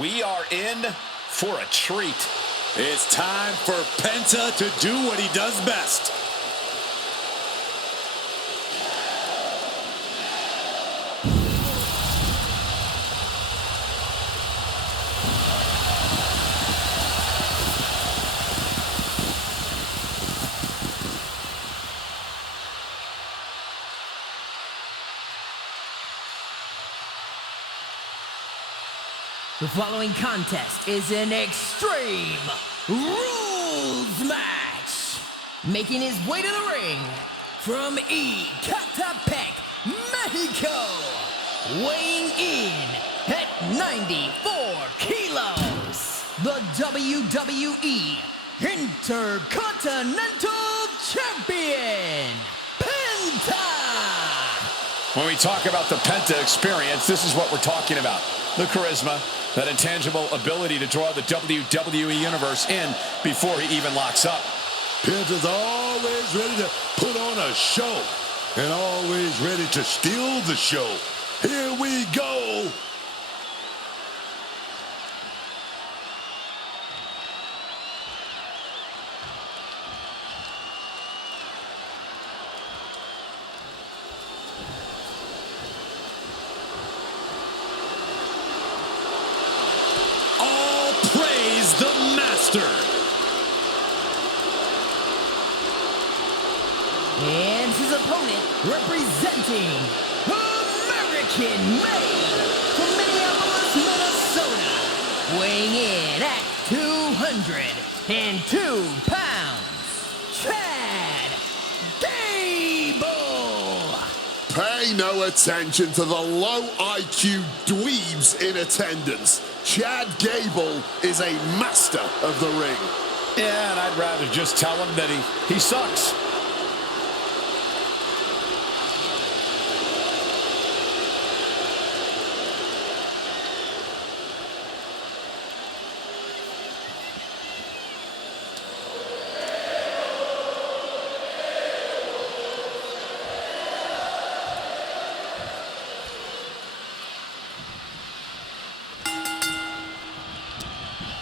We are in for a treat. It's time for Penta to do what he does best. The following contest is an Extreme Rules match. Making his way to the ring from Ecatepec, Mexico. Weighing in at 94 kilos. The WWE Intercontinental Champion, Penta. When we talk about the Penta experience, this is what we're talking about. The charisma, that intangible ability to draw the WWE Universe in before he even locks up. Penta's always ready to put on a show and always ready to steal the show. Here we go. Praise the master. And his opponent, representing American-made from Minneapolis, Minnesota, weighing in at 202 pounds, Chad Gable. Pay no attention to the low IQ dweebs in attendance. Chad Gable is a master of the ring. Yeah, and I'd rather just tell him that he sucks.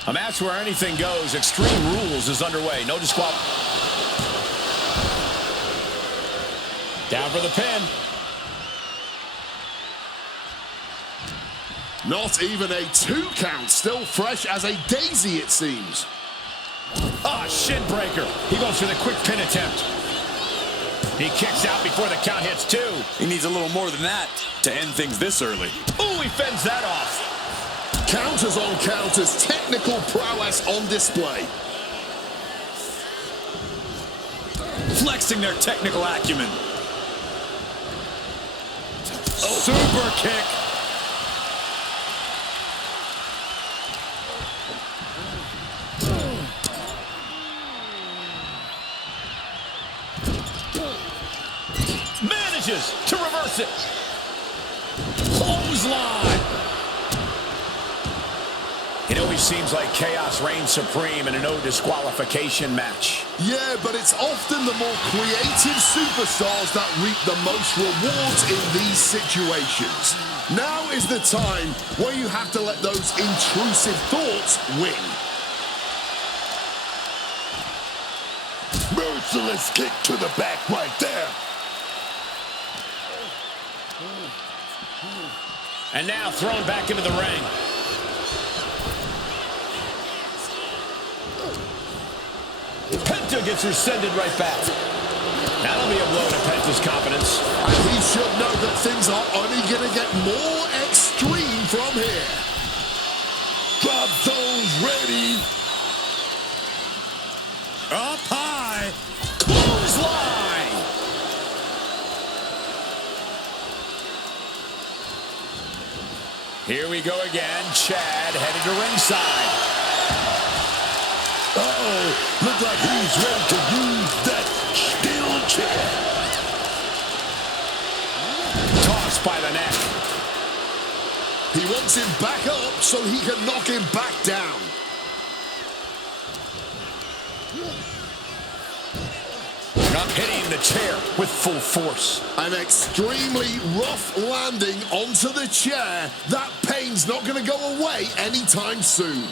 A match where anything goes. Extreme Rules is underway. No disqual. Down for the pin. Not even a 2 count. Still fresh as a daisy, it seems. Ah, shin breaker. He goes for the quick pin attempt. He kicks out before the count hits 2. He needs a little more than that to end things this early. Ooh, he fends that off. Counters on counters, technical prowess on display. Flexing their technical acumen. Oh. Super kick. Manages to reverse it. Clothesline. It always seems like chaos reigns supreme in a no disqualification match. Yeah, but it's often the more creative superstars that reap the most rewards in these situations. Now is the time where you have to let those intrusive thoughts win. Merciless kick to the back right there. And now thrown back into the ring. Penta gets her sended right back. That'll be a blow to Penta's confidence. And he should know that things are only going to get more extreme from here. Drop zones ready. Up high. Clothesline. Here we go again. Chad headed to ringside. Uh-oh, look like he's ready to use that steel chair. Tossed by the neck. He wants him back up so he can knock him back down. Not hitting the chair with full force. An extremely rough landing onto the chair. That pain's not going to go away anytime soon.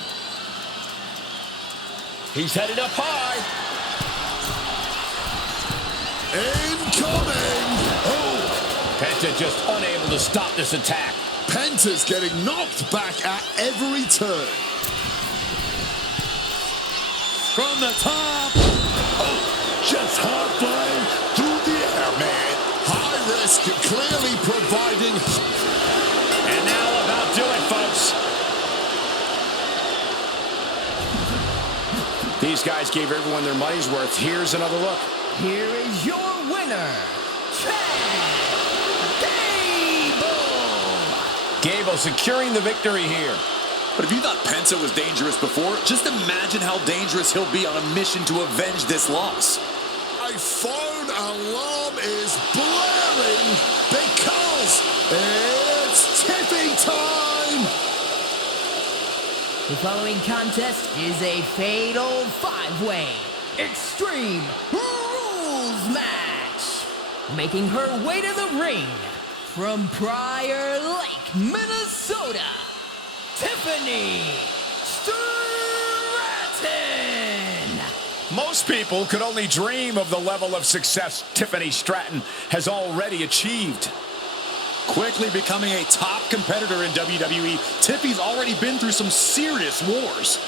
He's headed up high. Incoming! Oh! Penta just unable to stop this attack. Penta's getting knocked back at every turn. From the top. Oh, just halfway through the air, man. High risk, clearly providing. And now about do it, folks. These guys gave everyone their money's worth. Here's another look. Here is your winner, Chad Gable. Gable securing the victory here. But if you thought Penta was dangerous before, just imagine how dangerous he'll be on a mission to avenge this loss. A phone alarm is blaring because it's tipping time. The following contest is a fatal five-way Extreme Rules match. Making her way to the ring from Prior Lake, Minnesota, Tiffany Stratton. Most people could only dream of the level of success Tiffany Stratton has already achieved. Quickly becoming a top competitor in WWE, Tiffy's already been through some serious wars.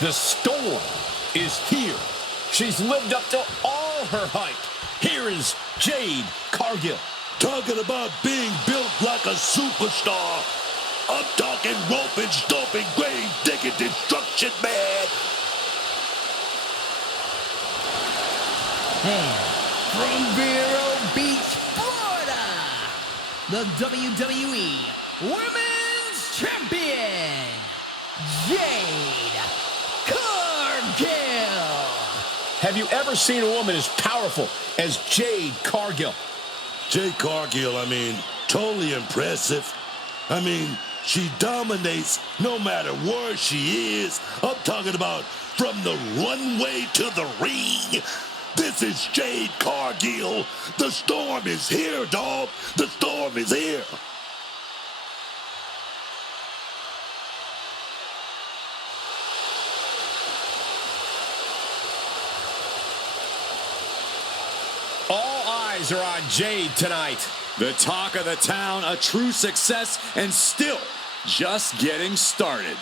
The storm is here. She's lived up to all her hype. Here is Jade Cargill. Talking about being built like a superstar. I'm talking rope and stomping, grave digging, destruction, man. And from Vero Beach, Florida, the WWE Women's Champion, Jade Cargill. Have you ever seen a woman as powerful as Jade Cargill? Jade Cargill, totally impressive. She dominates no matter where she is. I'm talking about from the runway to the ring. This is Jade Cargill. The storm is here, dog. The storm is here. All eyes are on Jade tonight. The talk of the town, a true success, and still just getting started.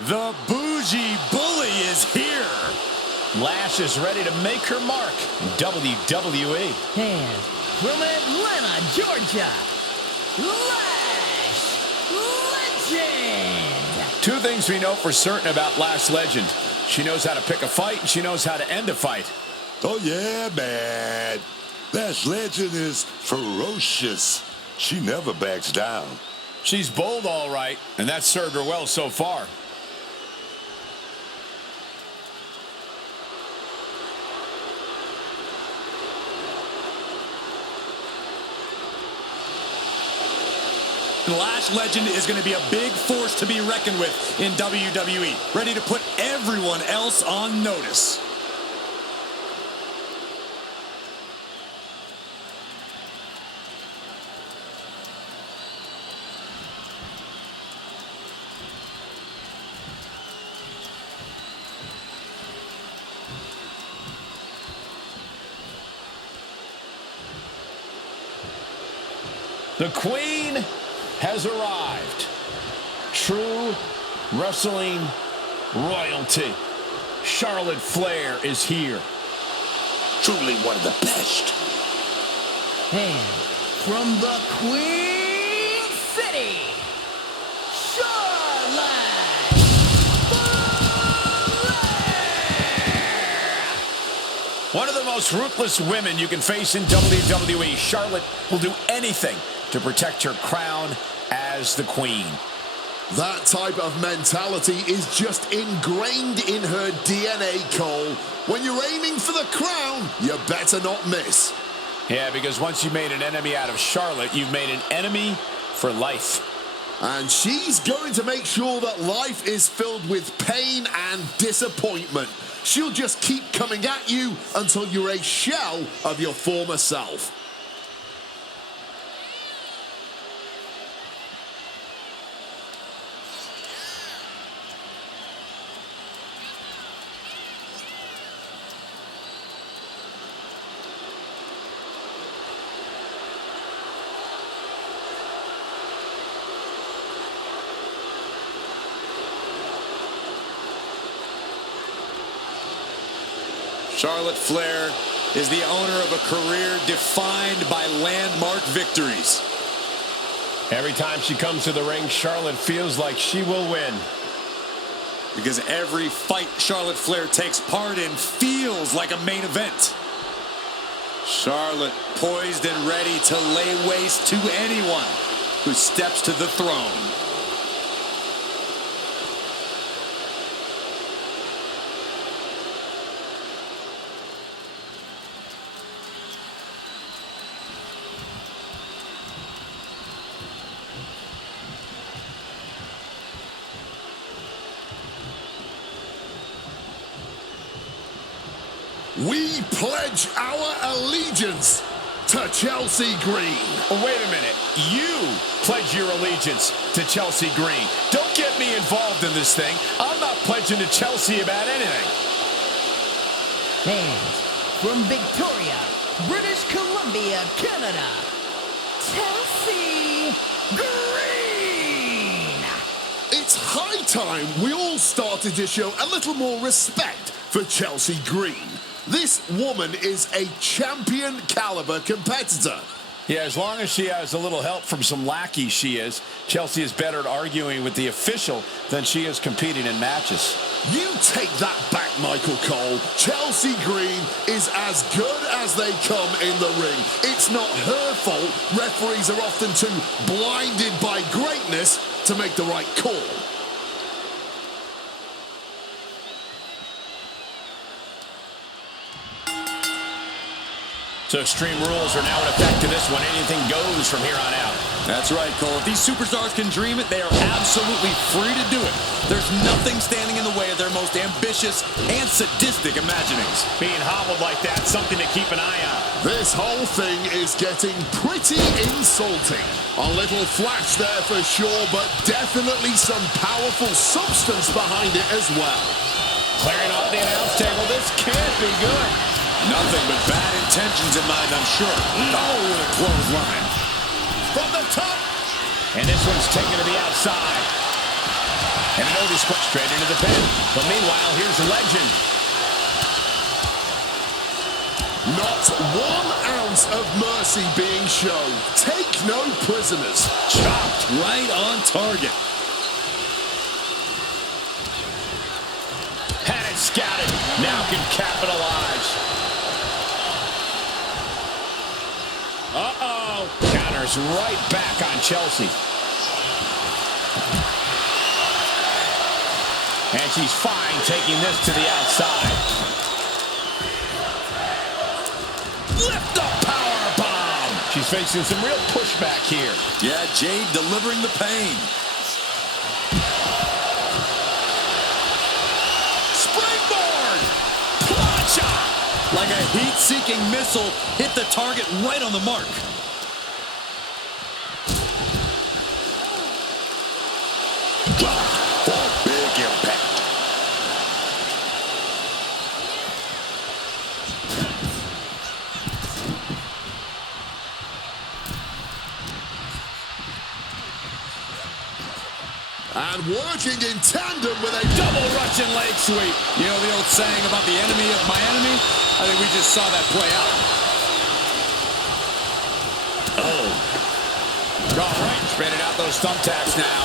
The Bougie Bully is here. Lash is ready to make her mark in WWE. And from Atlanta, Georgia, Lash Legend. Two things we know for certain about Lash Legend. She knows how to pick a fight, and she knows how to end a fight. Oh, yeah, man. Lash Legend is ferocious. She never backs down. She's bold, all right, and that's served her well so far. Lash Legend is going to be a big force to be reckoned with in WWE, ready to put everyone else on notice. The Queen has arrived. True Wrestling royalty. Charlotte Flair is here. Truly one of the best. And from the Queen City, Charlotte Flair! One of the most ruthless women you can face in WWE, Charlotte will do anything to protect her crown as the queen. That type of mentality is just ingrained in her DNA, Cole. When you're aiming for the crown, you better not miss. Yeah, because once you've made an enemy out of Charlotte, you've made an enemy for life. And she's going to make sure that life is filled with pain and disappointment. She'll just keep coming at you until you're a shell of your former self. Charlotte Flair is the owner of a career defined by landmark victories. Every time she comes to the ring, Charlotte feels like she will win. Because every fight Charlotte Flair takes part in feels like a main event. Charlotte poised and ready to lay waste to anyone who steps to the throne. We pledge our allegiance to Chelsea Green. Oh, wait a minute. You pledge your allegiance to Chelsea Green. Don't get me involved in this thing. I'm not pledging to Chelsea about anything. And from Victoria, British Columbia, Canada, Chelsea Green! It's high time we all started to show a little more respect for Chelsea Green. This woman is a champion caliber competitor. Yeah, as long as she has a little help from some lackeys, Chelsea is better at arguing with the official than she is competing in matches. You take that back, Michael Cole. Chelsea Green is as good as they come in the ring. It's not her fault referees are often too blinded by greatness to make the right call. So Extreme Rules are now in effect to this one. Anything goes from here on out. That's right, Cole. If these superstars can dream it, they are absolutely free to do it. There's nothing standing in the way of their most ambitious and sadistic imaginings. Being hobbled like that, something to keep an eye on. This whole thing is getting pretty insulting. A little flash there for sure, but definitely some powerful substance behind it as well. Clearing off the announce table. This can't be good. Nothing but bad intentions in mind, I'm sure. No, with a clothesline. From the top. And this one's taken to the outside. And an Otis straight into the pin. But meanwhile, here's Legend. Not 1 ounce of mercy being shown. Take no prisoners. Chopped right on target. Had it scouted. Now can capitalize. Uh-oh. Counters right back on Chelsea. And she's fine taking this to the outside. Lift the power bomb. She's facing some real pushback here. Yeah, Jade delivering the pain. Springboard. Plancha. Like a heat-seeking missile, hit the target right on the mark. For big impact. And working in tandem with a Double Russian leg sweep. You know the old saying about the enemy of my enemy? I think we just saw that play out. Oh. All right, spinning out those thumbtacks now.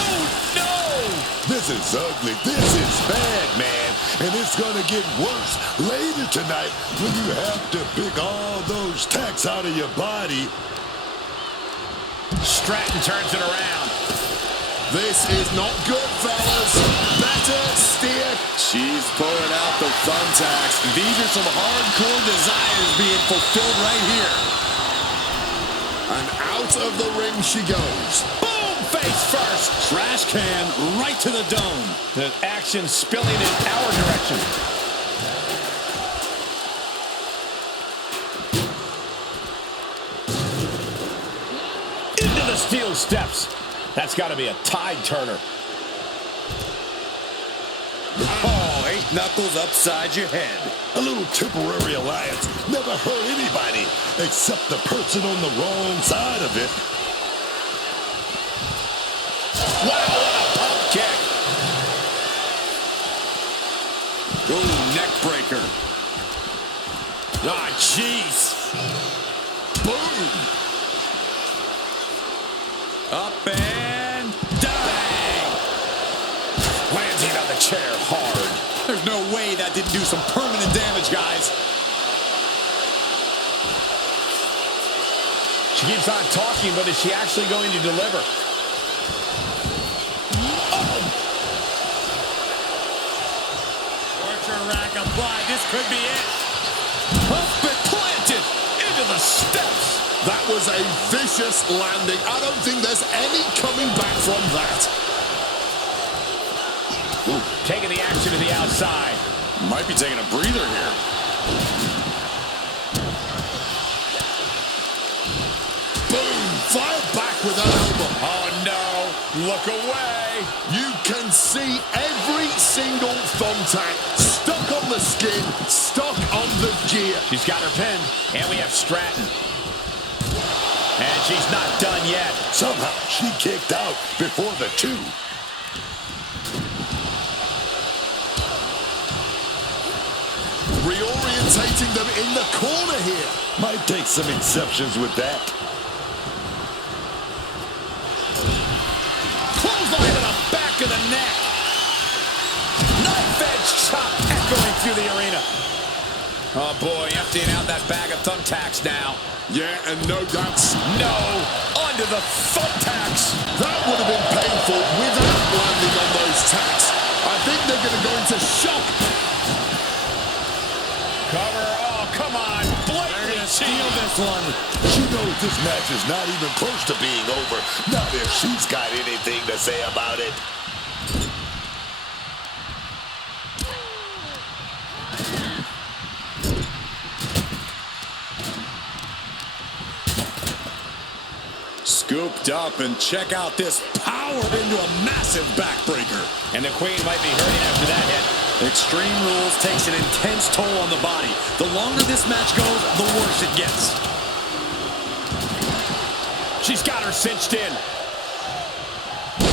Oh, no! This is ugly. This is bad, man. And it's going to get worse later tonight when you have to pick all those tacks out of your body. Stratton turns it around. This is not good, fellas. Better steer. She's pulling out the thumbtacks. These are some hardcore desires being fulfilled right here. And out of the ring she goes. Boom! Face first. Trash can right to the dome. The action spilling in our direction. Into the steel steps. That's got to be a tide turner. Oh, 8 knuckles upside your head. A little temporary alliance never hurt anybody except the person on the wrong side of it. Wow, what a pump kick. Ooh, neck breaker. Ah, jeez. Boom. Up and down. Landing on the chair hard. There's no way that didn't do some permanent damage, guys. She keeps on talking, but is she actually going to deliver? Torture rack applied. This could be it. Up and planted into the steps. That was a vicious landing. I don't think there's any coming back from that. Ooh, taking the action to the outside. Might be taking a breather here. Boom. Fire back with that elbow. Oh, no. Look away. You can see every single thumbtack stuck on the skin, stuck on the gear. She's got her pinned, and we have Stratton. And she's not done yet. Somehow she kicked out before the 2. Reorientating them in the corner here. Might take some exceptions with that. Clothesline to the back of the neck. Knife edge chop echoing through the arena. Oh, boy, emptying out that bag of thumbtacks now. Yeah, and no, that's... No, onto the thumbtacks. That would have been painful without landing on those tacks. I think they're going to go into shock. Cover, oh, come on. Blatantly Steal this one. She knows this match is not even close to being over. Not if she's got anything to say about it. Scooped up, and check out this power into a massive backbreaker. And the Queen might be hurting after that hit. Extreme Rules takes an intense toll on the body. The longer this match goes, the worse it gets. She's got her cinched in.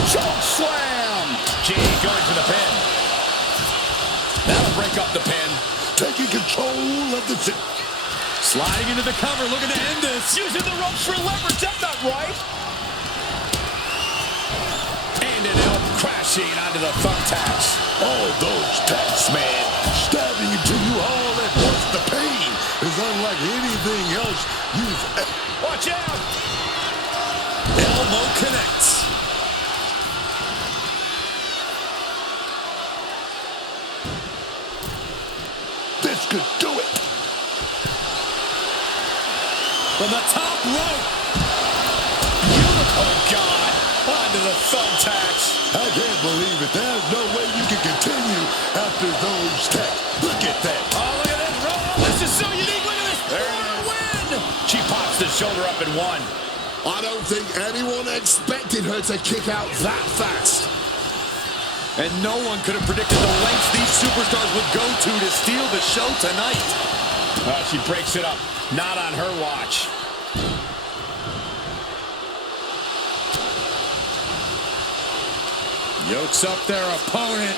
Choke slam. G going for the pin. That'll break up the pin. Taking control of the... Sliding into the cover, looking to end this. Using the ropes for leverage. That's not right. And an elbow crashing onto the thumbtacks. All those tacks, man, stabbing into you all at once. The pain is unlike anything else you've... Watch out. Elbow connects. This could do it. From the top rope. Oh, God. Onto the thumbtacks. I can't believe it. There's no way you can continue after those tacks. Look at that. Oh, look at this. Oh, this is so unique. Look at this. What a win. She pops the shoulder up and won. I don't think anyone expected her to kick out that fast. And no one could have predicted the lengths these superstars would go to steal the show tonight. She breaks it up. Not on her watch. Yokes up their opponent.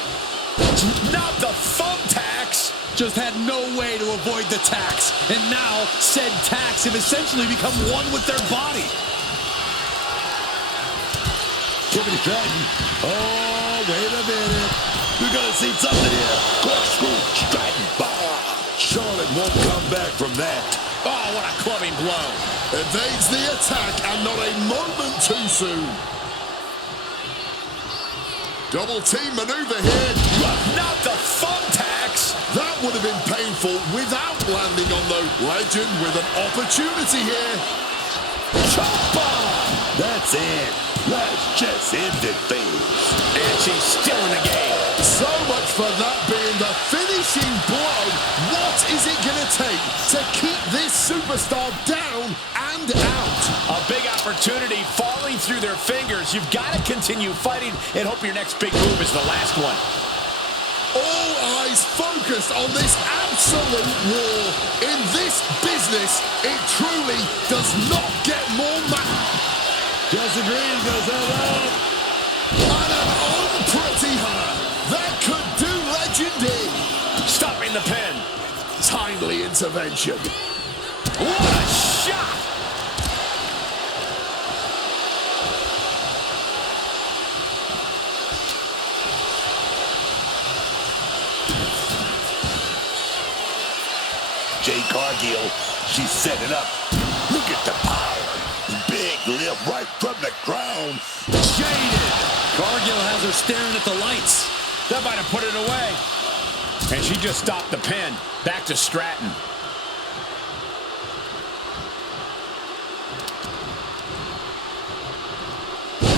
Not the thumbtacks. Just had no way to avoid the tacks. And now, said tacks have essentially become one with their body. Tiffany Stratton. Oh, wait a minute. We're going to see something here. Corkscrew Stratton. Charlotte won't come back from that. Oh, what a clubbing blow. Evades the attack and not a moment too soon. Double team maneuver here. Not the thumbtacks. That would have been painful without landing on the Legend with an opportunity here. Chop bomb. That's it. Let's just end it, things. And she's still in the game. So much for that being the finishing blow. What is it going to take to keep this superstar down and out? A big opportunity falling through their fingers. You've got to continue fighting and hope your next big move is the last one. All eyes focused on this absolute war. In this business, it truly does not get more mad. Justin Green goes out. And an unpretty her. That could do Legend in. Stopping the pin. Timely intervention. What a shot! Jade Cargill, she's setting up. Look at the power. Big lift right from the ground. Jaded. Cargill has her staring at the lights. That might have put it away. And she just stopped the pin. Back to Stratton.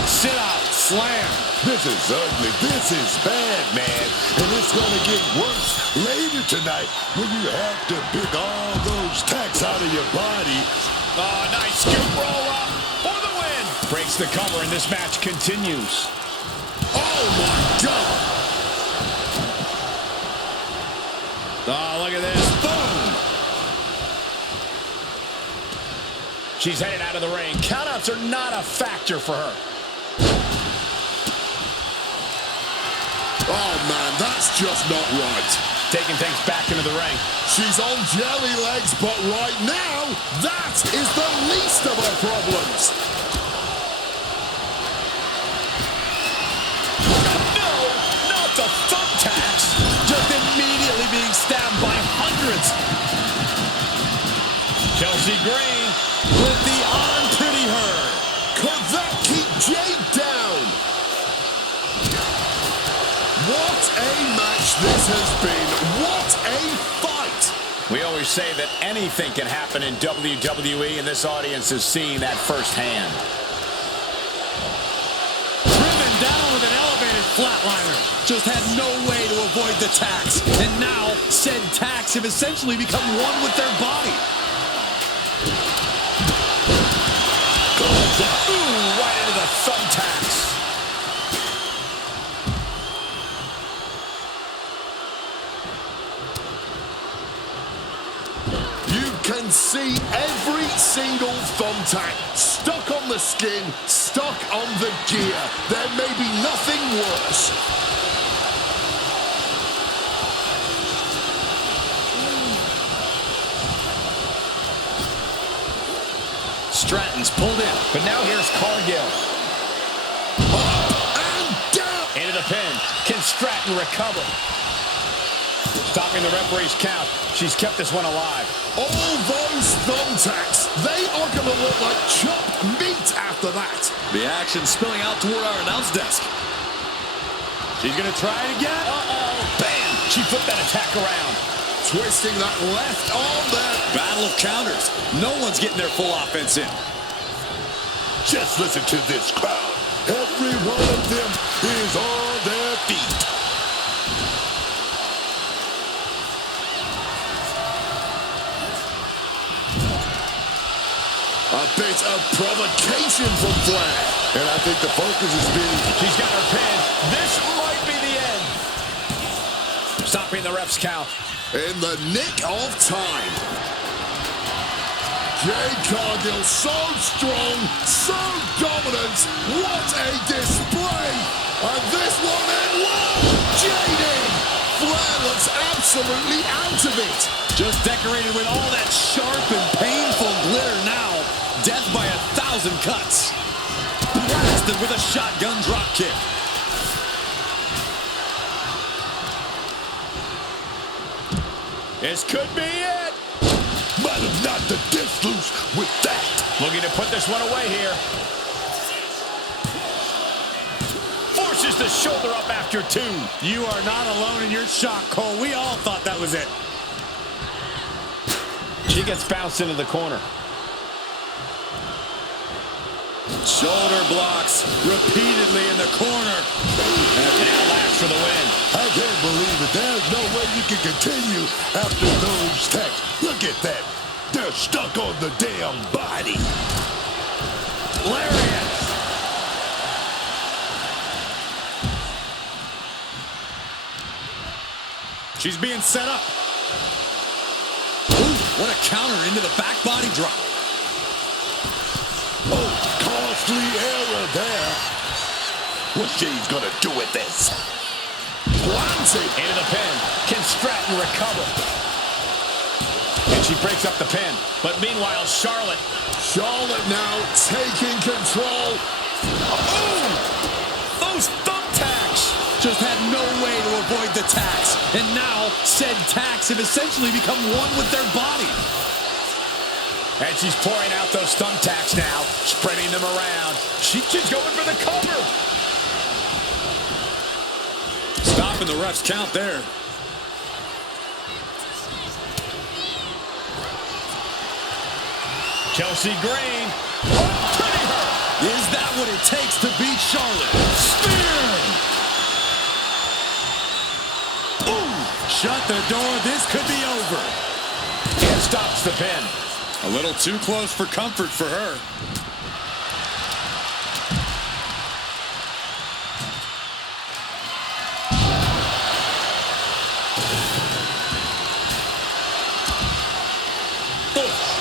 Sit out, slam. This is ugly. This is bad, man. And it's going to get worse later tonight when you have to pick all those tacks out of your body. Oh, nice scoop roll up for the win. Breaks the cover and this match continues. Oh my God. Oh, look at this. Boom. She's headed out of the ring. Countouts are not a factor for her. Oh man, that's just not right. Taking things back into the ring. She's on jelly legs, but right now, that is the least of her problems. No, not the thumbtacks. Just immediately being stabbed by hundreds. Chelsea Green With the unpretty her. Could that keep Jade down? What a match this has been. What a fight. We always say that anything can happen in WWE, and this audience is seeing that firsthand. Driven down with an elevated flatliner. Just had no way to avoid the tacks. And now, said tacks have essentially become one with their body. Ooh, right into the thumbtacks. You can see every single thumbtack stuck on the skin, stuck on the gear. There may be nothing worse. Stratton's pulled in. But now here's Cargill. Up and down. Into the pin. Can Stratton recover? Stopping the referee's count. She's kept this one alive. All those thumbtacks, they are going to look like chopped meat after that. The action spilling out toward our announce desk. She's going to try it again. Uh-oh. Bam! She flipped that attack around. Twisting that left arm there. Battle of counters. No one's getting their full offense in. Just listen to this crowd. Every one of them is on their feet. A bit of provocation from Flair. And I think the focus has been... She's got her pin. This might be the end. Stopping the ref's count. In the nick of time. Jade Cargill, so strong, so dominant. What a display. And this one then, whoa! Jaded! Flair looks absolutely out of it. Just decorated with all that sharp and painful glitter now. Death by 1,000 cuts. Blasted with a shotgun drop kick. This could be it. Might have knocked the disc loose with that. Looking to put this one away here. Forces the shoulder up after 2. You are not alone in your shock, Cole. We all thought that was it. She gets bounced into the corner. Shoulder blocks repeatedly in the corner. And outlash for the win. I can't believe it. There's no way you can continue after those attacks. Look at that. They're stuck on the damn body. Lariat. She's being set up. Ooh, what a counter into the back body drop. Oh, costly error there. What's James gonna do with this? Planted. Into the pin. Can Stratton recover? And she breaks up the pin. But meanwhile, Charlotte Now taking control. Oh! Those thumbtacks! Just had no way to avoid the tacks. And now, said tacks have essentially become one with their body. And she's pouring out those thumbtacks now, spreading them around. She's going for the cover. Stopping the ref's count there. Chelsea Green. Oh, pretty hurt. Is that what it takes to beat Charlotte? Spear! Ooh! Shut the door. This could be over. And stops the pin. A little too close for comfort for her.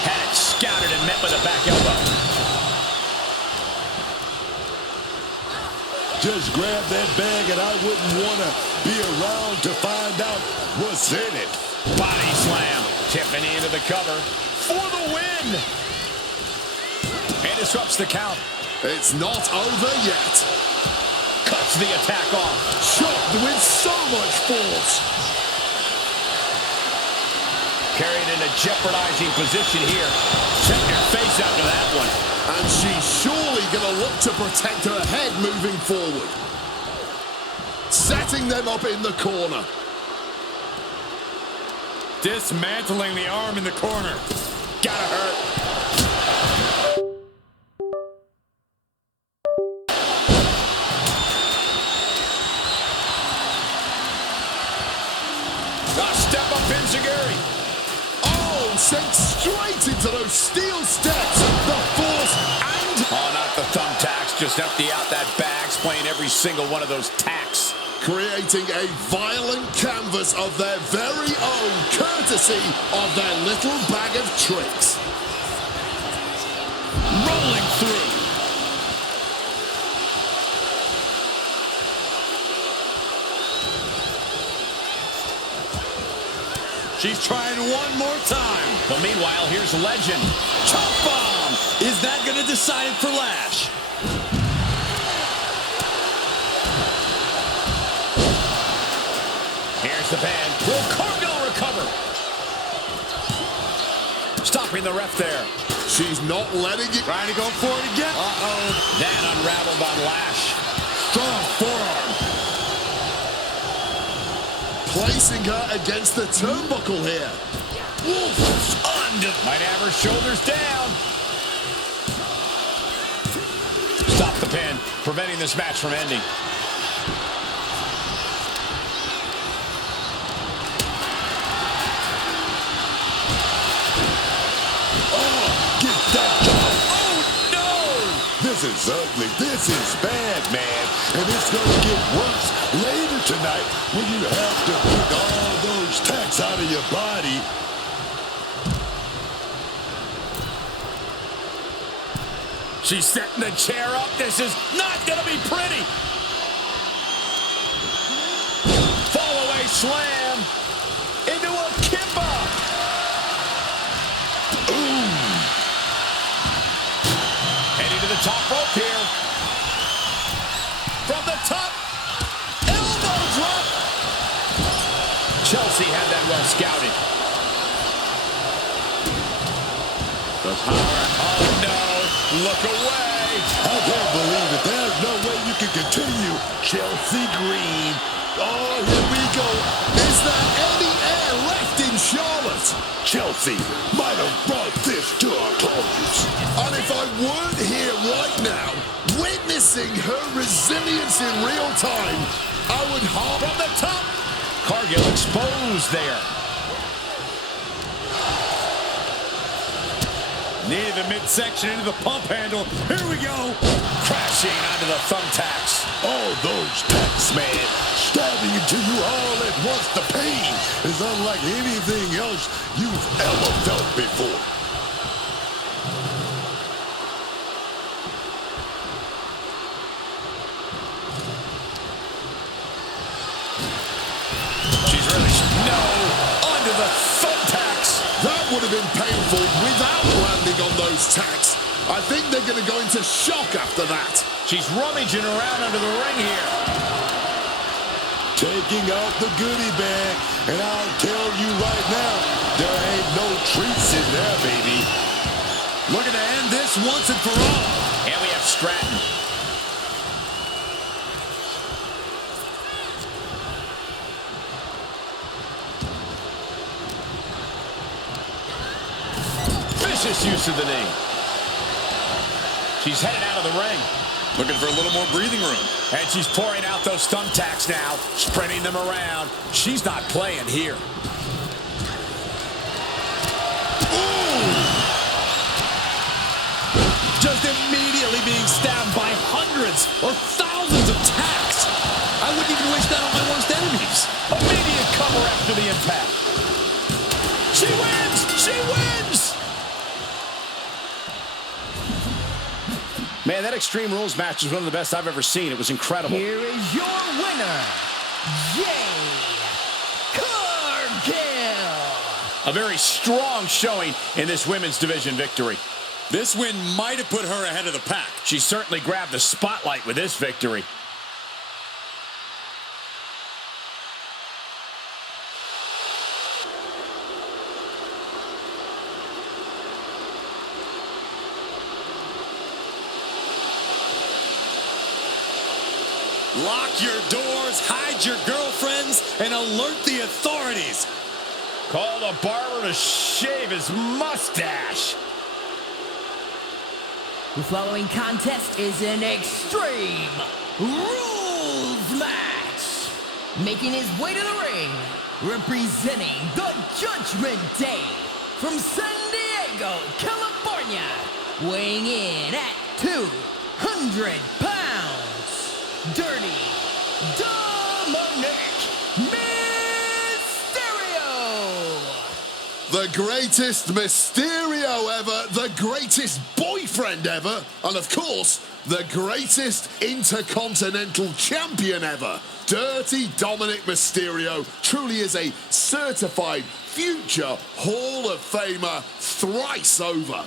Had it scouted and met with a back elbow. Just grab that bag and I wouldn't want to be around to find out what's in it. Body slam. Tiffany into the cover for the win. And disrupts the count. It's not over yet. Cuts the attack off. Chopped with so much force. Carried in a jeopardizing position here. Check your face after that one. And she's surely going to look to protect her head moving forward. Setting them up in the corner. Dismantling the arm in the corner. Gotta hurt. Step up Enziguri. Oh, sent straight into those steel steps. The force and... Oh, not the thumbtacks. Just empty out that bag, playing every single one of those tacks. Creating a violent canvas of their very own, courtesy of their little bag of tricks. Rolling through. She's trying one more time. But meanwhile, here's Legend. Chop bomb! Is that going to decide it for Lash? Here's the pin. Will Cargill recover? Stopping the ref there. She's not letting it... Trying to go for it again. Uh-oh. Then unraveled on Lash. Strong forearm. Placing her against the turnbuckle here. Might have her shoulders down. Stop the pin, preventing this match from ending. Get that job. Oh, no! This is ugly. This is bad, man. And it's going to get worse later tonight when you have to pick all those tacks out of your body. She's setting the chair up. This is not going to be pretty. slam into a kimbo. Ooh. Heading to the top rope here. From the top. Elbow drop. Chelsea had that well scouted. The power. Oh, no. Look away. I can't believe it. There's no way you can continue. Chelsea Green. Oh, here we go. Is there any air left in Charlotte? Chelsea might have brought this to a close. And if I weren't here right now, witnessing her resilience in real time, I would hop From the top. Cargill exposed there. Knee to the midsection into the pump handle. Here we go. Crashing onto the thumbtacks. All those tacks, man, stabbing into you all at once. The pain is unlike anything else you've ever felt before. She's really... No! Onto the thumbtacks. That would have been painful without landing on those tacks. I think they're going to go into shock after that. She's rummaging around under the ring here. Taking out the goodie bag, and I'll tell you right now, there ain't no treats in there, baby. Looking to end this once and for all. And we have Stratton. Vicious use of the knee. She's headed out of the ring. Looking for a little more breathing room. And she's pouring out those thumbtacks now, spreading them around. She's not playing here. Just immediately being stabbed by hundreds or thousands of tacks. I wouldn't even wish that on my worst enemies. Immediate cover after the impact. She wins! She wins! Man, that Extreme Rules match is one of the best I've ever seen. It was incredible. Here is your winner, Jay Cargill. A very strong showing in this women's division victory. This win might have put her ahead of the pack. She certainly grabbed the spotlight with this victory. Lock your doors, hide your girlfriends, and alert the authorities. Call the barber to shave his mustache. The following contest is an Extreme Rules match. Making his way to the ring, representing the Judgment Day from San Diego, California, weighing in at 200 pounds, Dirty Dominic Mysterio. The greatest Mysterio ever, the greatest boyfriend ever, and of course, the greatest Intercontinental Champion ever. Dirty Dominic Mysterio truly is a certified future Hall of Famer thrice over.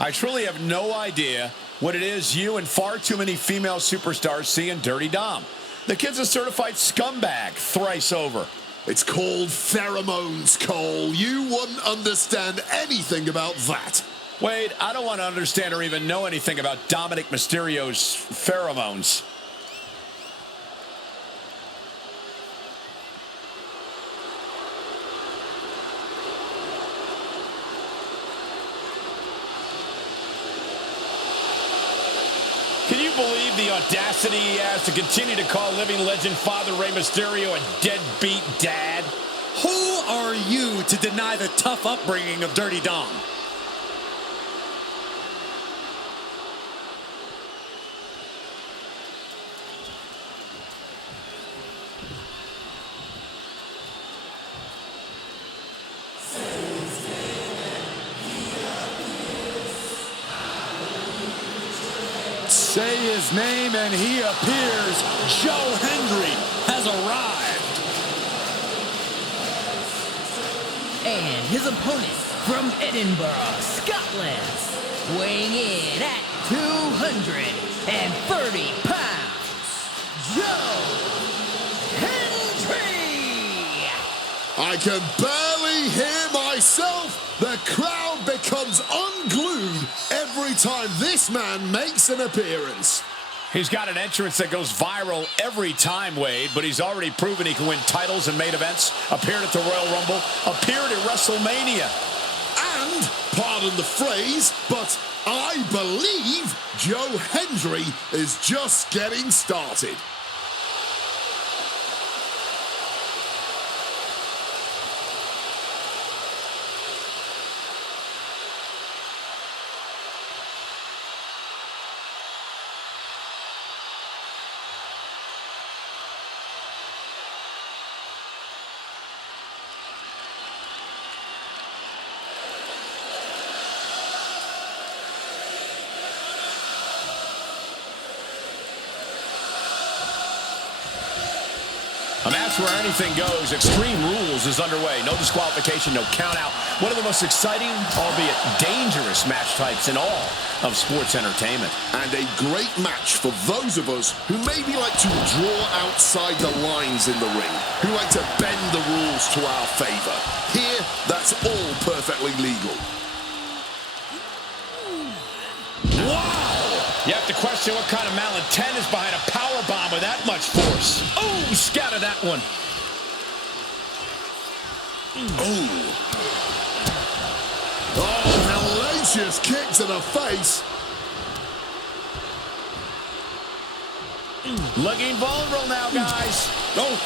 I truly have no idea what it is you and far too many female superstars see in Dirty Dom. The kid's a certified scumbag thrice over. It's called pheromones, Cole. You wouldn't understand anything about that. Wade, I don't want to understand or even know anything about Dominic Mysterio's pheromones. Can you believe the audacity he has to continue to call living legend Father Rey Mysterio a deadbeat dad? Who are you to deny the tough upbringing of Dirty Dom? Say his name and he appears. Joe Hendry has arrived. And his opponent from Edinburgh, Scotland, weighing in at 230 pounds, Joe Hendry! I can barely hear myself. The crowd becomes unglued every time this man makes an appearance. He's got an entrance that goes viral every time, Wade, but he's already proven he can win titles in main events, appeared at the Royal Rumble, appeared at WrestleMania. And, pardon the phrase, but I believe Joe Hendry is just getting started. A match where anything goes. Extreme Rules is underway. No disqualification, no count out. One of the most exciting, albeit dangerous match types in all of sports entertainment. And a great match for those of us who maybe like to draw outside the lines in the ring, who like to bend the rules to our favor. Here, that's all perfectly legal. Wow! You have to question what kind of malintent is behind a powerbomb with that much force. Oh, scattered that one. Oh, hellacious kick to the face. Looking vulnerable now, guys. Oh.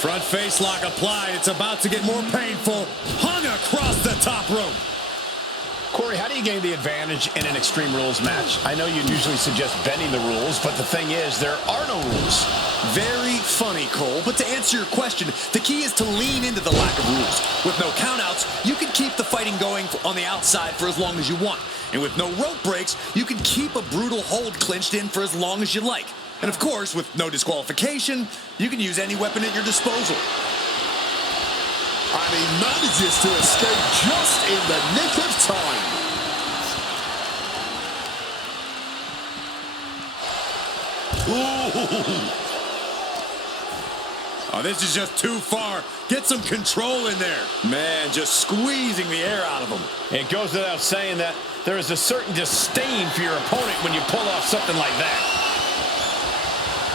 Front face lock applied. It's about to get more painful. Hung across the top rope. Corey, how do you gain the advantage in an Extreme Rules match? I know you usually suggest bending the rules, but the thing is, there are no rules. Very funny, Cole. But to answer your question, the key is to lean into the lack of rules. With no countouts, you can keep the fighting going on the outside for as long as you want. And with no rope breaks, you can keep a brutal hold clinched in for as long as you like. And of course, with no disqualification, you can use any weapon at your disposal. And he manages to escape just in the nick of time. Oh, this is just too far. Get some control in there. Man, just squeezing the air out of him. It goes without saying that there is a certain disdain for your opponent when you pull off something like that.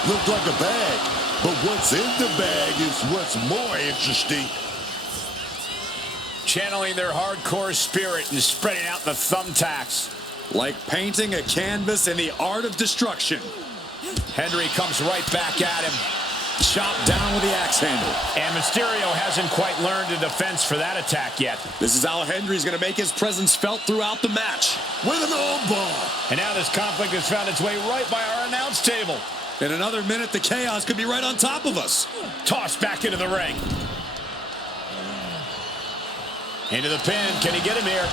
Looked like a bag, but what's in the bag is what's more interesting. Channeling their hardcore spirit and spreading out the thumbtacks. Like painting a canvas in the art of destruction. Hendry comes right back at him. Chopped down with the axe handle. And Mysterio hasn't quite learned a defense for that attack yet. This is how Hendry's going to make his presence felt throughout the match. With an armbar. And now this conflict has found its way right by our announce table. In another minute, the chaos could be right on top of us. Tossed back into the ring. Into the pin. Can he get him here?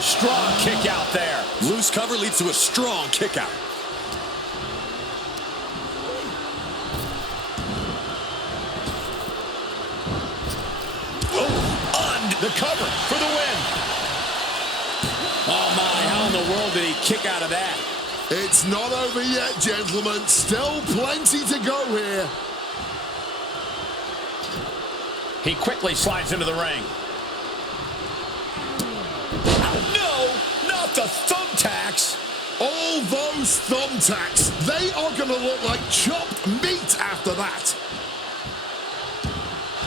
Strong kick out there. Loose cover leads to a strong kick out. The cover for the win. Oh my, how in the world did he kick out of that? It's not over yet, gentlemen. Still plenty to go here. He quickly slides into the ring. No, not the thumbtacks. All those thumbtacks, they are going to look like chopped meat after that.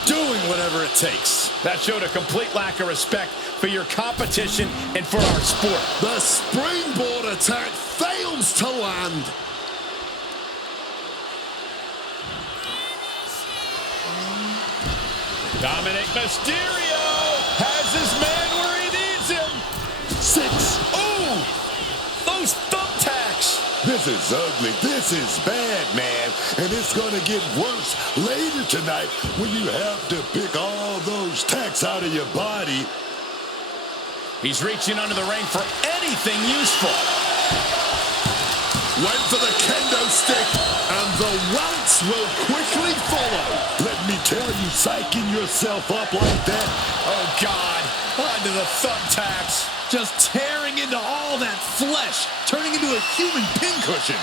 Doing whatever it takes. That showed a complete lack of respect for your competition and for our sport. The springboard attack fails to land. Dominic Mysterio has his man where he needs him. 6. Ooh, those thumbtacks. This is ugly. This is bad, man. And it's going to get worse later tonight when you have to pick all those tacks out of your body. He's reaching under the ring for anything useful. Went for the kendo stick, and the welts will quickly follow. Let me tell you, psyching yourself up like that. Oh, God. Onto the thumbtacks. Just tearing into all that flesh, turning into a human pincushion.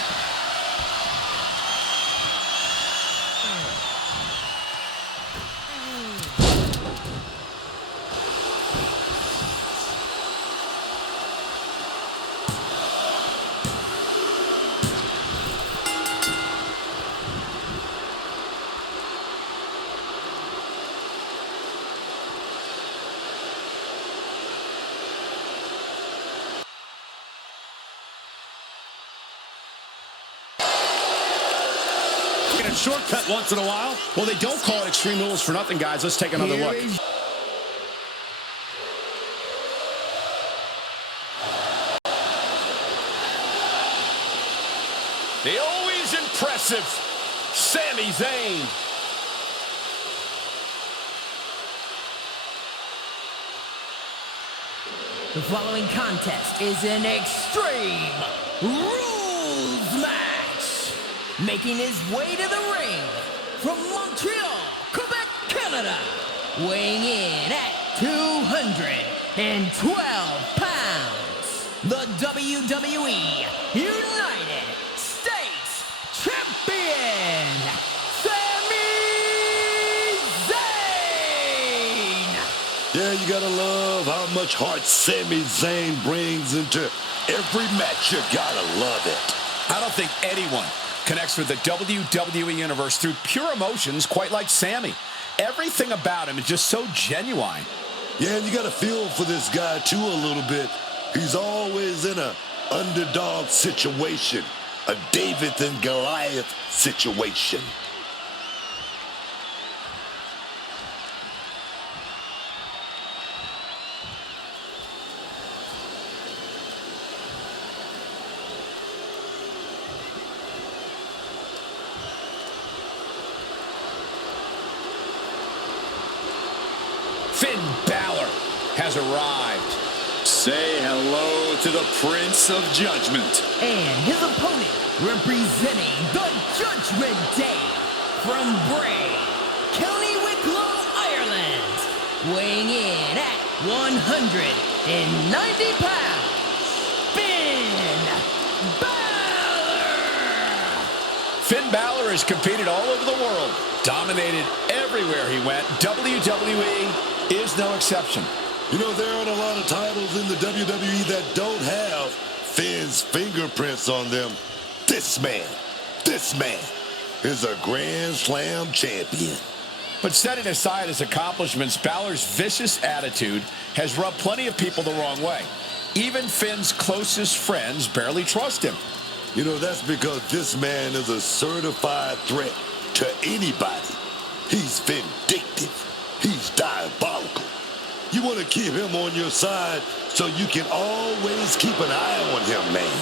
A shortcut once in a while. Well, they don't call it Extreme Rules for nothing, guys. Let's take another look. The always impressive Sami Zayn. The following contest is an Extreme Rules match. Making his way to the ring from Montreal, Quebec, Canada, weighing in at 212 pounds, the WWE United States Champion, Sami Zayn! Yeah, you gotta love how much heart Sami Zayn brings into every match. You gotta love it. I don't think anyone connects with the WWE Universe through pure emotions quite like Sami. Everything about him is just so genuine. Yeah, and you got to feel for this guy, too, a little bit. He's always in a underdog situation, a David and Goliath situation. Finn Balor has arrived. Say hello to the Prince of Judgment. And his opponent, representing the Judgment Day, from Bray, County Wicklow, Ireland, weighing in at 190 pounds, Finn Balor! Finn Balor has competed all over the world, dominated everywhere he went. WWE is no exception. You know, there aren't a lot of titles in the WWE that don't have Finn's fingerprints on them. This man is a Grand Slam champion. But setting aside his accomplishments, Balor's vicious attitude has rubbed plenty of people the wrong way. Even Finn's closest friends barely trust him. You know, that's because this man is a certified threat to anybody. He's vindictive. He's diabolical. You want to keep him on your side so you can always keep an eye on him, man.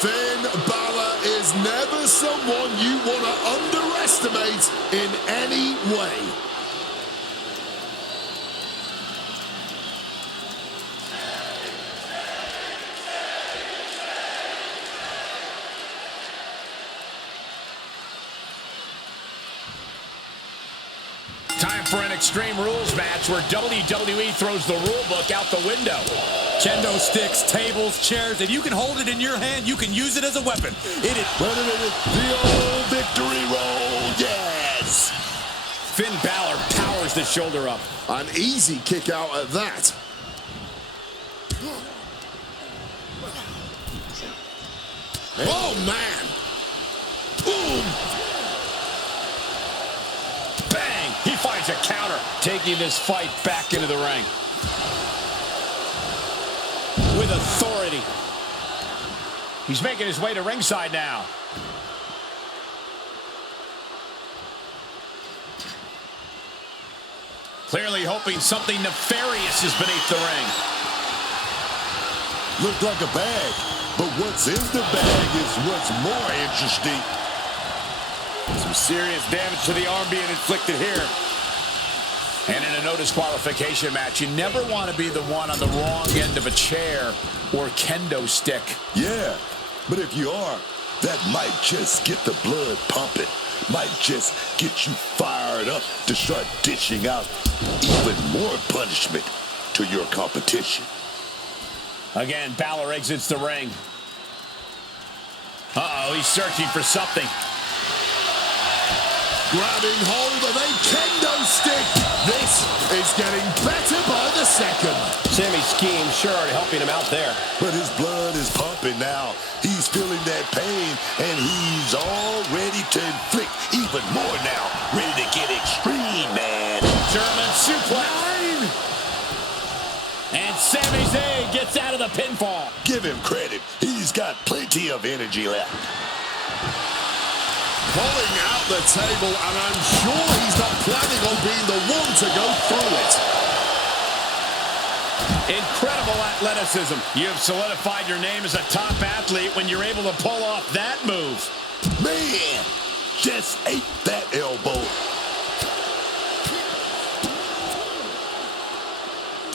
Finn Balor is never someone you want to underestimate in any way. Time for an Extreme Rules match where WWE throws the rule book out the window. Kendo sticks, tables, chairs. If you can hold it in your hand, you can use it as a weapon. It is Wait a minute. The old victory roll. Yes. Finn Balor powers the shoulder up. An easy kick out at that. Oh, man. Boom! Bang! He finds a counter, taking this fight back into the ring. With authority. He's making his way to ringside now. Clearly hoping something nefarious is beneath the ring. Looked like a bag, but what's in the bag is what's more interesting. Some serious damage to the arm being inflicted here. And in a no disqualification match, you never want to be the one on the wrong end of a chair or kendo stick. Yeah, but if you are, that might just get the blood pumping. Might just get you fired up to start dishing out even more punishment to your competition. Again, Balor exits the ring. Uh-oh, he's searching for something. Grabbing hold of a kendo stick. This is getting better by the second. Sammy's scheme sure helping him out there. But his blood is pumping now. He's feeling that pain, and he's all ready to inflict even more now. Ready to get extreme, man. German suplex. And Sami Zayn gets out of the pinfall. Give him credit. He's got plenty of energy left. Pulling out the table, and I'm sure he's not planning on being the one to go through it. Incredible athleticism. You have solidified your name as a top athlete when you're able to pull off that move. Man, just ate that elbow.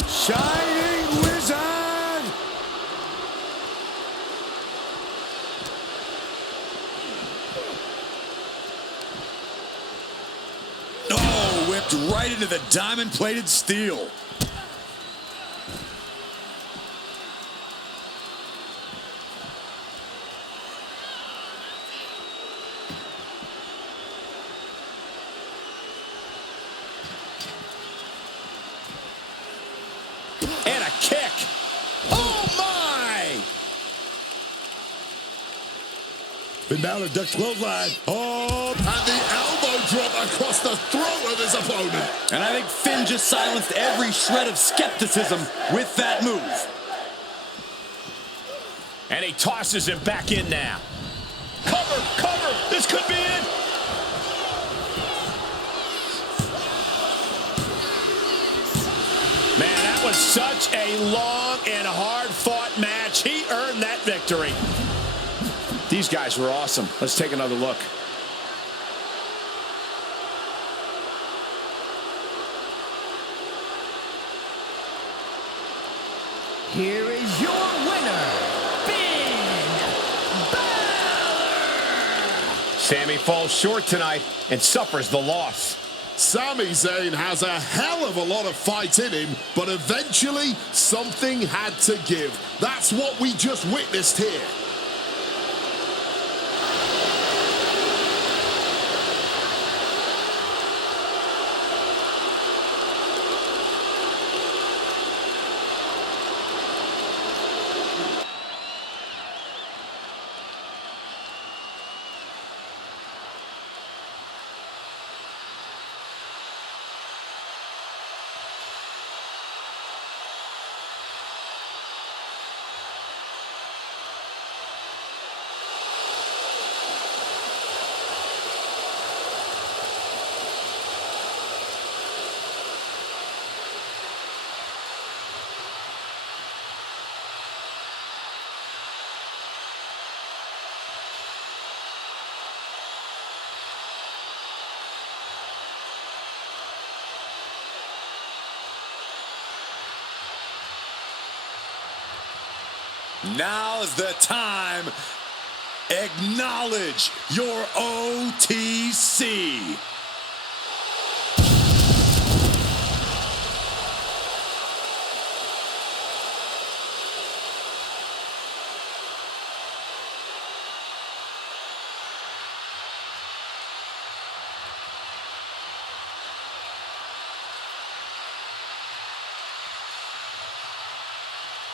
Shining Wizard! Oh, whipped right into the diamond-plated steel. And a kick. Oh, my! And now the duck clothesline. Oh, And the elbow drop across the throat of his opponent. And I think Finn just silenced every shred of skepticism with that move. And he tosses him back in now. Cover, cover. This could be it. Man, that was such a long and hard-fought match. He earned that victory. These guys were awesome. Let's take another look. Here is your winner, Finn Balor! Sammy falls short tonight and suffers the loss. Sami Zayn has a hell of a lot of fight in him, but eventually something had to give. That's what we just witnessed here. Now's the time. Acknowledge your OTC.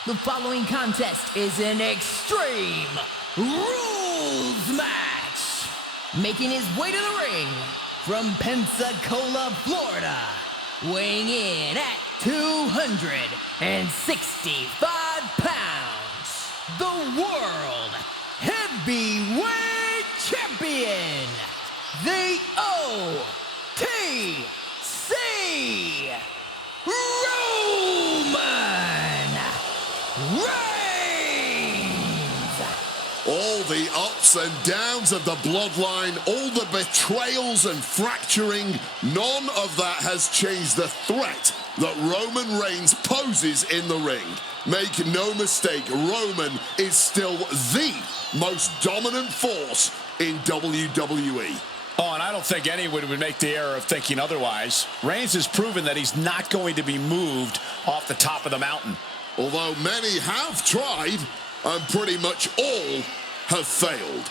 The following contest is an Extreme Rules match. Making his way to the ring from Pensacola, Florida, weighing in at 265 pounds, the World Heavyweight Champion, the OTC, Roman Reigns! All the ups and downs of the bloodline, all the betrayals and fracturing, none of that has changed the threat that Roman Reigns poses in the ring. Make no mistake, Roman is still the most dominant force in WWE. Oh, and I don't think anyone would make the error of thinking otherwise. Reigns has proven that he's not going to be moved off the top of the mountain. Although many have tried, and pretty much all have failed.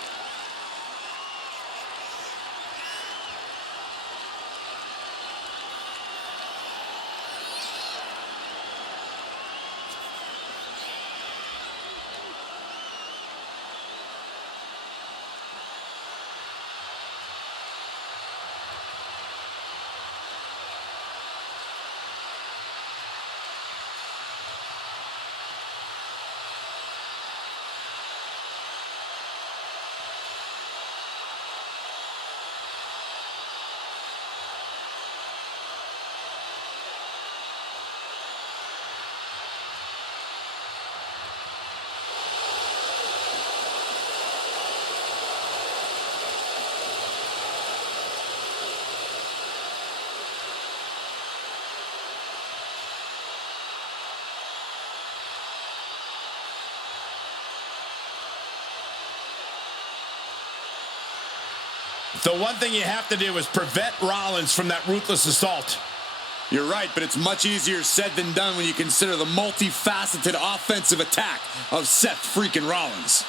The one thing you have to do is prevent Rollins from that ruthless assault. You're right, but it's much easier said than done when you consider the multifaceted offensive attack of Seth freaking Rollins.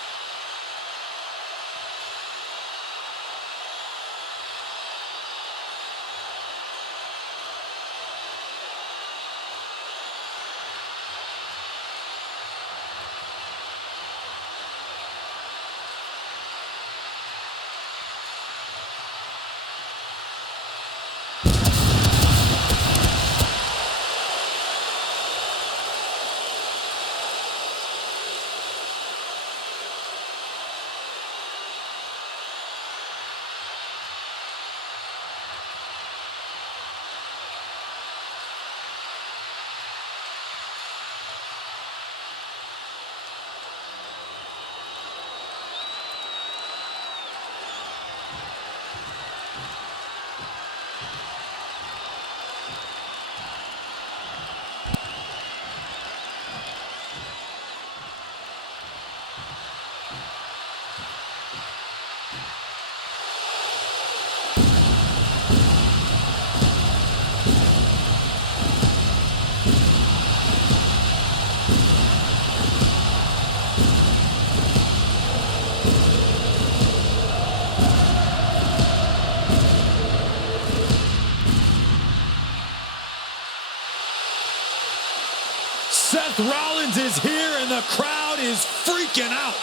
Seth Rollins is here and the crowd is freaking out.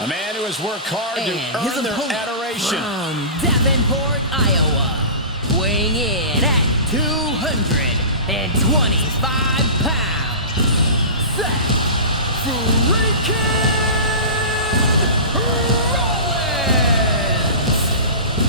A man who has worked hard to earn their adoration. From Davenport, Iowa, weighing in at 225 pounds, Seth freaking Rollins!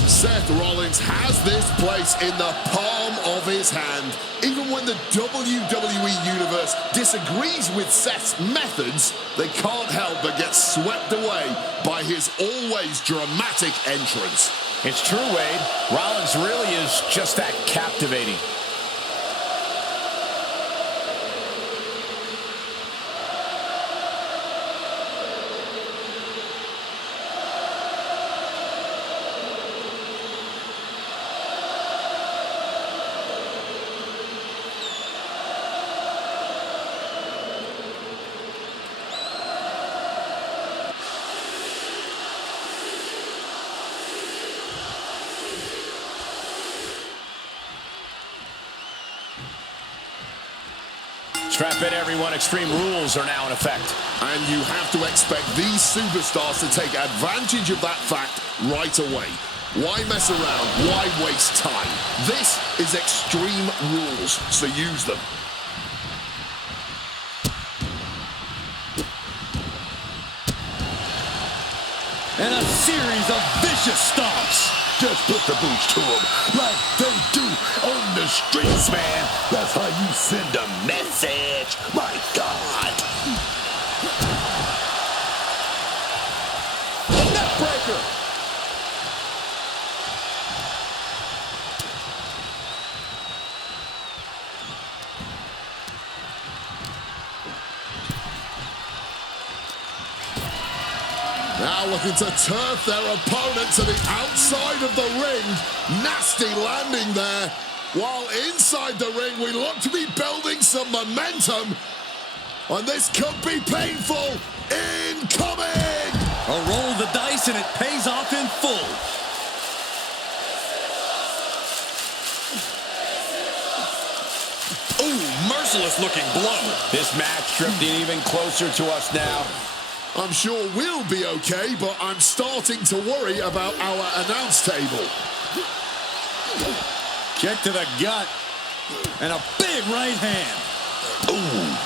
Seth Rollins has this place in the palm of his hand. Even when the WWE Universe disagrees with Seth's methods, they can't help but get swept away by his always dramatic entrance. It's true, Wade. Rollins really is just that captivating. Strap in, everyone. Extreme rules are now in effect. And you have to expect these superstars to take advantage of that fact right away. Why mess around? Why waste time? This is Extreme Rules, so use them. And a series of vicious stomps. Just put the boots to them like they do on the streets, man. That's how you send a message. My God. Now looking to turf their opponent to the outside of the ring. Nasty landing there. While inside the ring, we look to be building some momentum. And this could be painful. Incoming! A roll of the dice, and it pays off in full. Ooh, merciless looking blow. This match drifting even closer to us now. I'm sure we'll be okay, but I'm starting to worry about our announce table. Kick to the gut, and a big right hand. Ooh.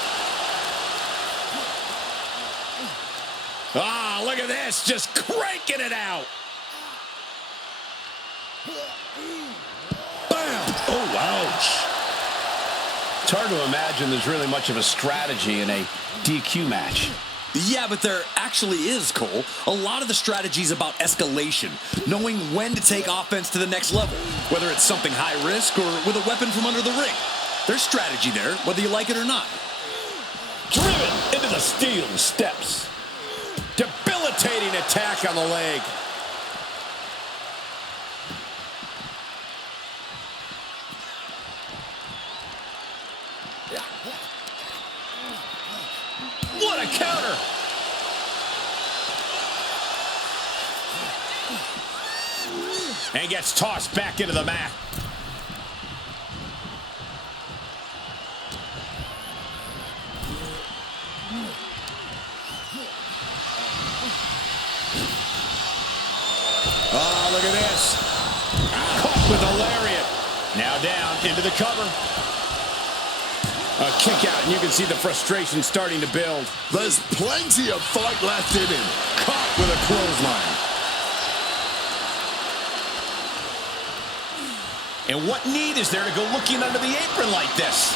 Ah, look at this, just cranking it out. Bam! Oh, ouch. It's hard to imagine there's really much of a strategy in a DQ match. Yeah, but there actually is, Cole. A lot of the strategy is about escalation, knowing when to take offense to the next level, whether it's something high risk or with a weapon from under the ring. There's strategy there, whether you like it or not. Driven into the steel steps. Debilitating attack on the leg. What a counter! And gets tossed back into the mat. Oh, look at this. Caught with a lariat. Now down into the cover. A kick out, and you can see the frustration starting to build. There's plenty of fight left in him. Caught with a clothesline. And what need is there to go looking under the apron like this?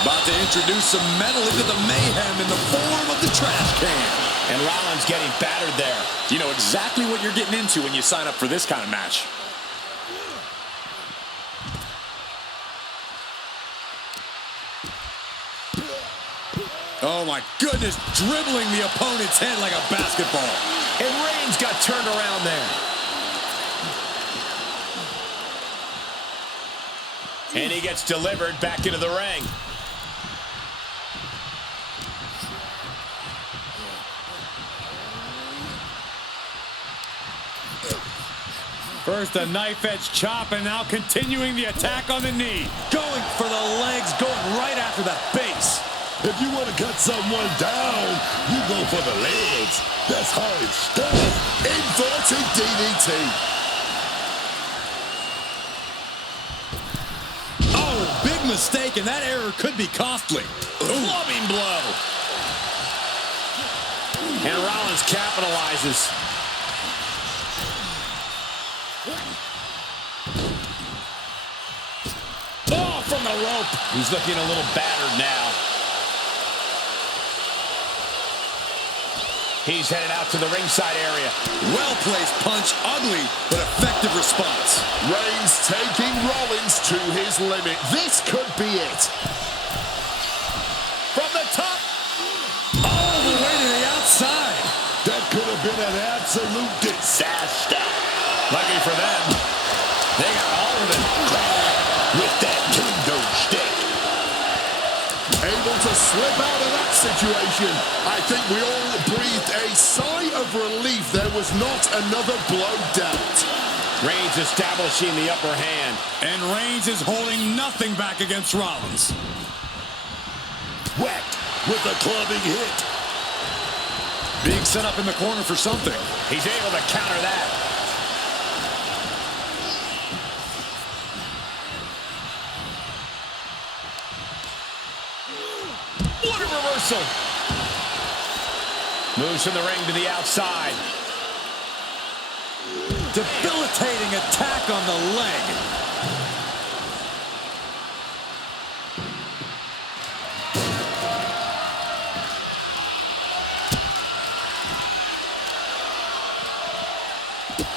About to introduce some metal into the mayhem in the form of the trash can. And Rollins getting battered there. You know exactly what you're getting into when you sign up for this kind of match. Oh my goodness, dribbling the opponent's head like a basketball. And Reigns got turned around there. And he gets delivered back into the ring. First a knife-edge chop, and now continuing the attack on the knee. Going for the legs, going right after the base. If you want to cut someone down, you go for the legs. That's how it's done. Inverted DDT. Oh, big mistake, and that error could be costly. Clubbing blow. And Rollins capitalizes. Oh, from the rope. He's looking a little battered now. He's headed out to the ringside area. Well-placed punch, ugly, but effective response. Reigns taking Rollins to his limit. This could be it. From the top. All the way to the outside. That could have been an absolute disaster. Lucky for them, they got all of it. With that kendo stick. Able to slip out of that situation. I think we all breathed a sigh of relief. There was not another blow dealt. Reigns establishing the upper hand. And Reigns is holding nothing back against Rollins. Whacked with a clubbing hit. Being set up in the corner for something. He's able to counter that. What a reversal. Moves from the ring to the outside. Debilitating attack on the leg.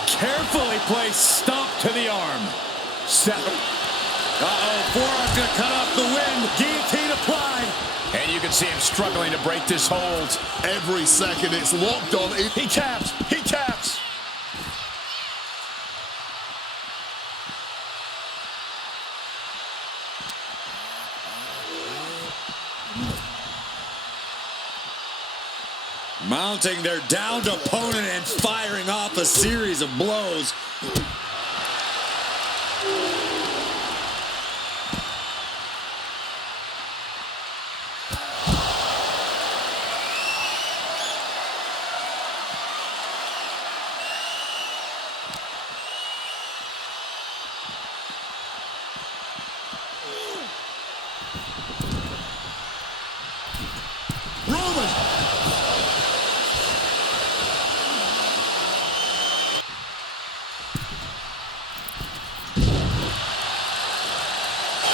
Carefully placed stomp to the arm. Forearm's gonna cut off the wind. Guillotine applied. And you can see him struggling to break this hold. Every second it's locked on. He taps. He taps. Mounting their downed opponent and firing off a series of blows.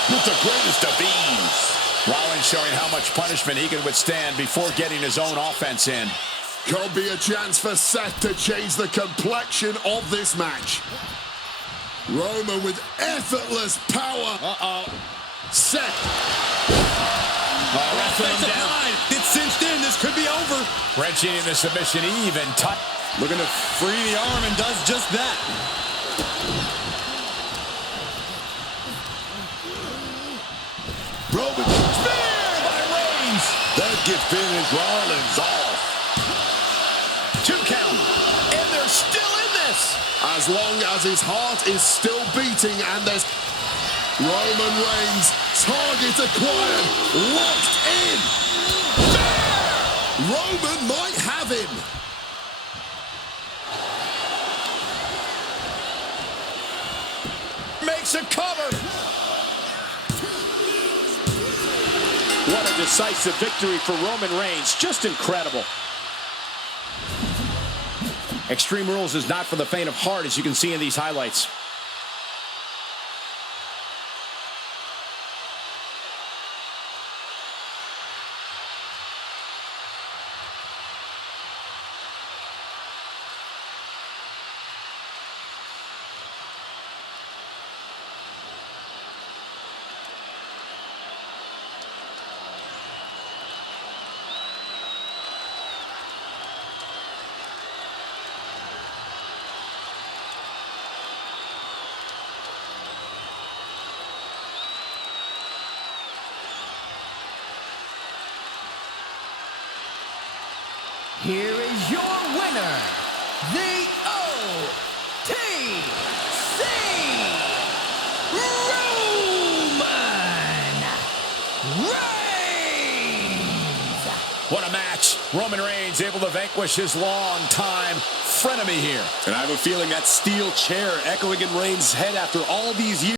With the greatest of ease. Rollins showing how much punishment he can withstand before getting his own offense in. Could be a chance for Seth to change the complexion of this match. Roman with effortless power. Seth. Wrestling him down. It's cinched in. This could be over. Wrenching in the submission even. Looking to free the arm and does just that. Roman Spear by Reigns. that could finish Rollins off. 2 count. And they're still in this. As long as his heart is still beating and there's Roman Reigns, target acquired, locked in. Roman might have him. Makes a cover. What a decisive victory for Roman Reigns. Just incredible. Extreme Rules is not for the faint of heart, as you can see in these highlights. Here is your winner, the OTC Roman Reigns. What a match. Roman Reigns able to vanquish his longtime frenemy here. And I have a feeling that steel chair echoing in Reigns' head after all these years.